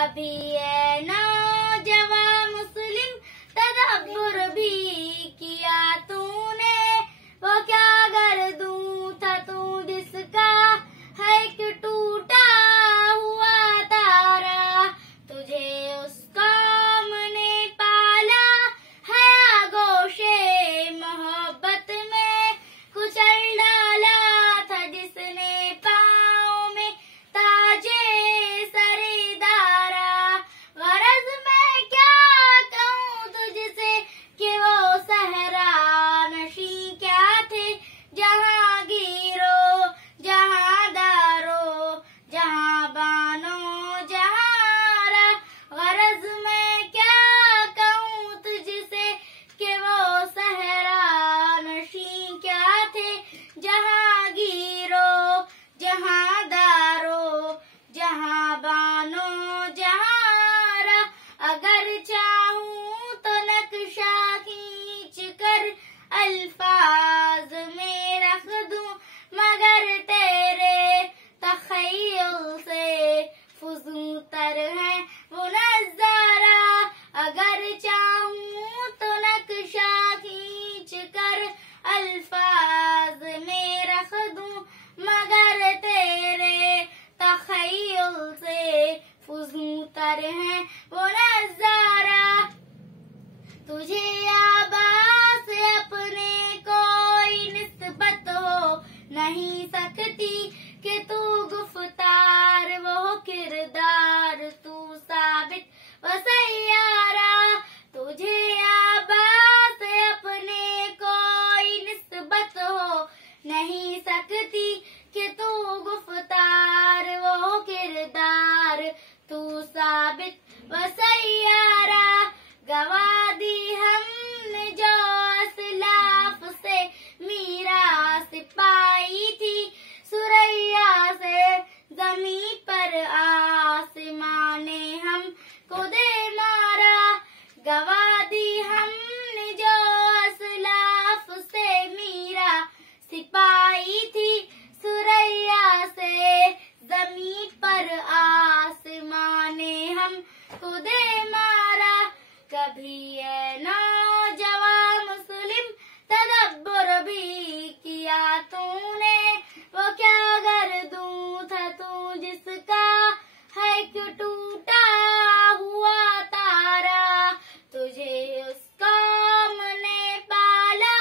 कभी है नौजवान मुस्लिम तदब्बुर भी किया तूने, वो क्या गर्दूं था तू जिसका है कि टूटा हुआ तारा। तुझे उस कौम ने पाला है आगोशे मोहब्बत में, कुचल डाला था जिसने पाँव में ताजे सरेदारा। गरज मैं क्या कहूँ तुझसे कि वो सहरा नशी क्या थे, जहांगीरो जहांदारो जहां बानो जहारा। गरज मैं क्या कहूँ तुझसे कि वो सहरा नशी क्या थे, जहांगीरो जहांदारो जहां बानो जहारा। अगर चाहूं तो नक्शा खींच कर अल्फाज में रख दूं, मगर तेरे तख़य्युल से फुज़ू तर है वो नज़ारा। अगर चाहूं तो नक्शा खींच कर अल्फाज में रख दूं, मगर तेरे तख़य्युल से फुज़ू तर है वो नज़ारा। तुझे आबाद से अपने कोई निस्बत हो नहीं सकती, कि तू गुफ्तार वो किरदार तू साबित व सैयारा। तुझे आबाद से अपने कोई निस्बत हो नहीं सकती, कि तू गुफ्तार वो किरदार तू साबित व सैयारा। गवा दी हमने जो असलाफ से मीरास पाई थी, सुरैया से ज़मीं पर आसमां ने हमको दे मारा। गवा दी हमने जो असलाफ से मीरास पाई थी, सुरैया से ज़मीं पर आसमां ने हमको दे मारा। कभी ये नौजवान मुस्लिम तदब्बुर भी किया तूने, वो क्या गर्दूं था तू जिसका है कि टूटा हुआ तारा। तुझे उस कौम ने पाला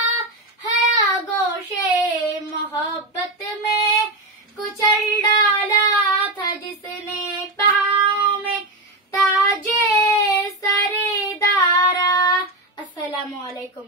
है आगोशे मोहब्बत में, कुचल डाला था जिसने पाँव में ताजे सरेदारा। अस्सलामु अलैकुम।